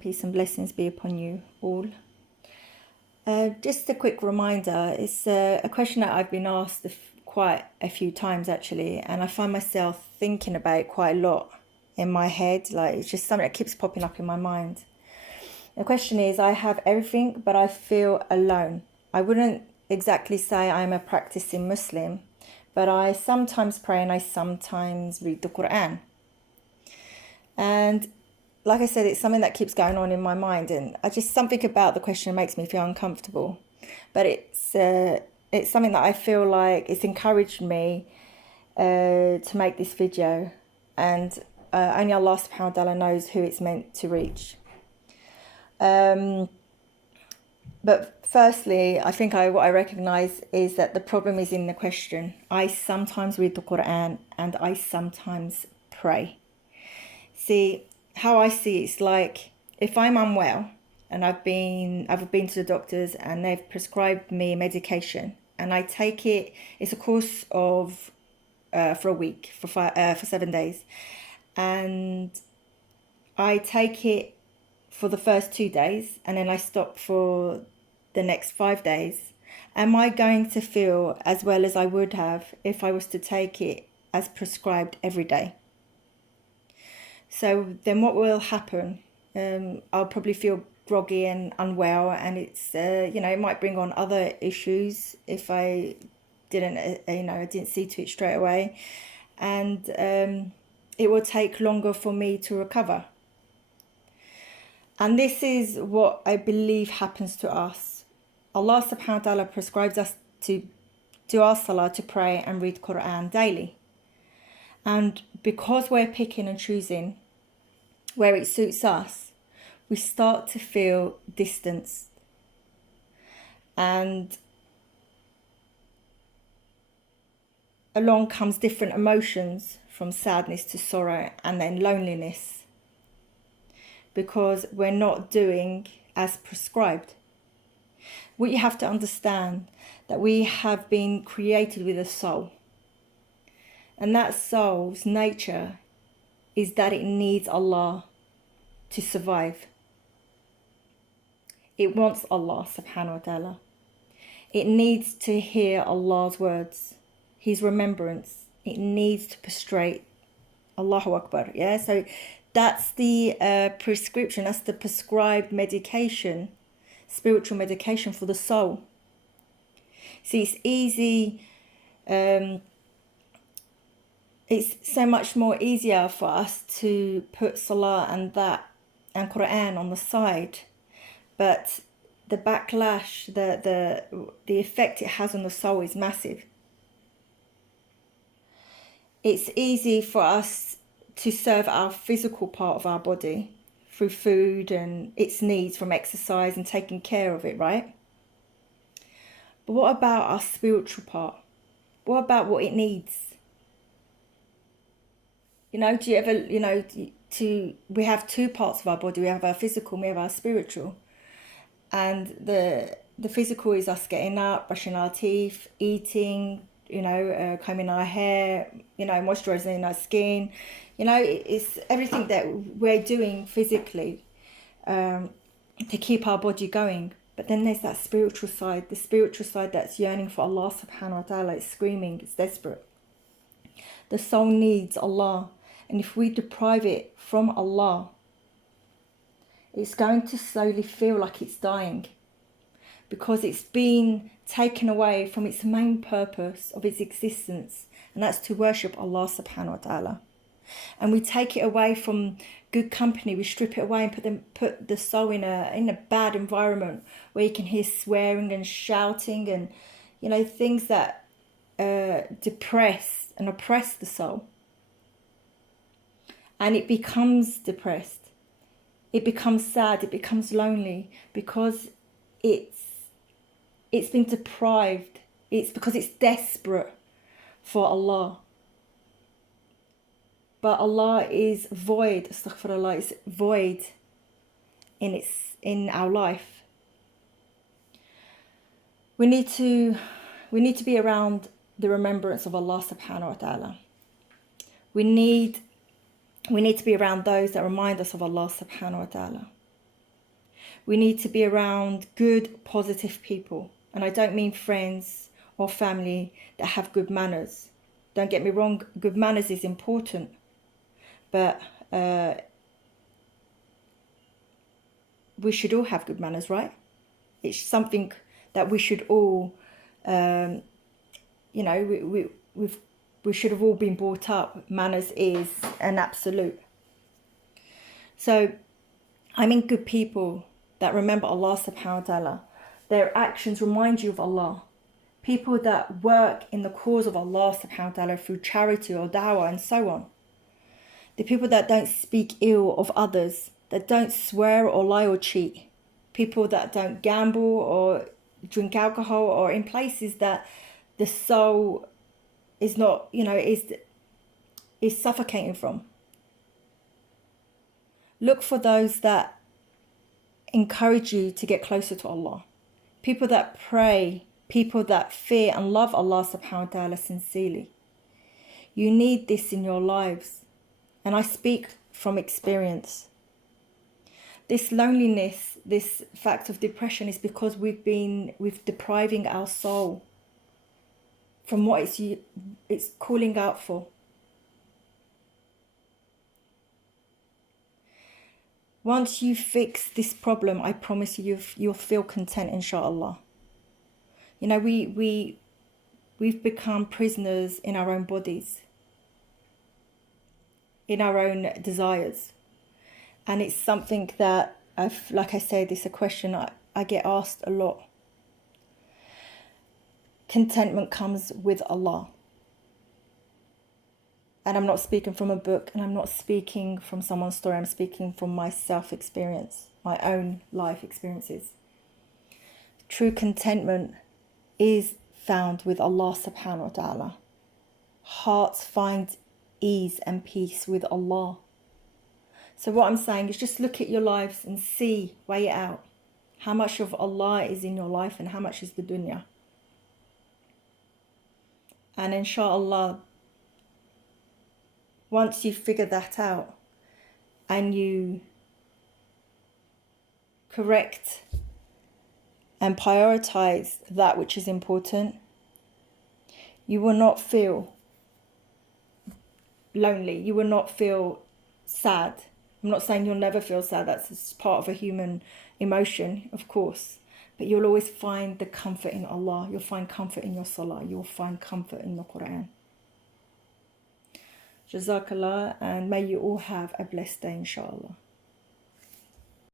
Peace and blessings be upon you all. Just a quick reminder, it's a question that I've been asked quite a few times actually, and I find myself thinking about it quite a lot in my head. Like, it's just something that keeps popping up in my mind. The question is, I have everything but I feel alone. I wouldn't exactly say I'm a practicing Muslim, but I sometimes pray and I sometimes read the Qur'an. And like I said, it's something that keeps going on in my mind, and something about the question makes me feel uncomfortable. But it's something that I feel like it's encouraged me to make this video, and only Allah subhanahu wa ta'ala knows who it's meant to reach. But firstly, I think what I recognize is that the problem is in the question. I sometimes read the Quran and I sometimes pray. See, how I see it's like, if I'm unwell and I've been to the doctors and they've prescribed me medication and I take it, it's a course of for a week, for 7 days, and I take it for the first 2 days and then I stop for the next 5 days. Am I going to feel as well as I would have if I was to take it as prescribed every day? So then what will happen? I'll probably feel groggy and unwell, and it's, it might bring on other issues if I didn't, I didn't see to it straight away. And it will take longer for me to recover. And this is what I believe happens to us. Allah subhanahu wa ta'ala prescribes us to do our salah, to pray and read Qur'an daily. And because we're picking and choosing where it suits us, we start to feel distanced. And along comes different emotions, from sadness to sorrow and then loneliness, because we're not doing as prescribed. What you have to understand, that we have been created with a soul. And that soul's nature is that it needs Allah to survive. It wants Allah subhanahu wa ta'ala. It needs to hear Allah's words, His remembrance. It needs to prostrate. Allahu Akbar. Yeah, so that's the prescription, that's the prescribed medication, spiritual medication for the soul. See, it's easy. It's so much more easier for us to put salah and Quran on the side, but the backlash, the effect it has on the soul is massive. It's easy for us to serve our physical part of our body through food and its needs from exercise and taking care of it, right? But what about our spiritual part? What about what it needs? Do you ever, we have two parts of our body. We have our physical, we have our spiritual. And the physical is us getting up, brushing our teeth, eating, combing our hair, moisturizing our skin. It's everything that we're doing physically to keep our body going. But then there's that spiritual side, the spiritual side that's yearning for Allah subhanahu wa ta'ala. It's screaming, it's desperate. The soul needs Allah. And if we deprive it from Allah, it's going to slowly feel like it's dying, because it's been taken away from its main purpose of its existence, and that's to worship Allah subhanahu wa ta'ala. And we take it away from good company, we strip it away and put the soul in a bad environment where you can hear swearing and shouting and things that depress and oppress the soul. And it becomes depressed, it becomes sad, it becomes lonely, because it's been deprived. It's because it's desperate for Allah. But Allah is void, astaghfirullah, it's void in our life. We need to be around the remembrance of Allah subhanahu wa ta'ala. We need to be around those that remind us of Allah subhanahu wa ta'ala. We need to be around good, positive people. And I don't mean friends or family that have good manners. Don't get me wrong, good manners is important. But we should all have good manners, right? It's something that we should all, we should have all been brought up. Manners is an absolute. So, I mean good people that remember Allah subhanahu wa ta'ala. Their actions remind you of Allah. People that work in the cause of Allah subhanahu wa ta'ala through charity or dawah and so on. The people that don't speak ill of others, that don't swear or lie or cheat. People that don't gamble or drink alcohol, or in places that the soul is not, is suffocating from. Look for those that encourage you to get closer to Allah. People that pray, people that fear and love Allah subhanahu wa ta'ala sincerely. You need this in your lives. And I speak from experience. This loneliness, this fact of depression is because we've depriving our soul from what it's calling out for. Once you fix this problem, I promise you'll feel content, inshallah. We've become prisoners in our own bodies, in our own desires. And it's something that, like I said, it's a question I get asked a lot. Contentment comes with Allah. And I'm not speaking from a book, and I'm not speaking from someone's story. I'm speaking from my self-experience, my own life experiences. True contentment is found with Allah subhanahu wa ta'ala. Hearts find ease and peace with Allah. So what I'm saying is just look at your lives and see, weigh it out. How much of Allah is in your life and how much is the dunya. And inshallah, once you figure that out and you correct and prioritize that which is important, you will not feel lonely. You will not feel sad. I'm not saying you'll never feel sad. That's part of a human emotion, of course. But you'll always find the comfort in Allah. You'll find comfort in your salah. You'll find comfort in the Qur'an. Jazakallah, and may you all have a blessed day, inshallah.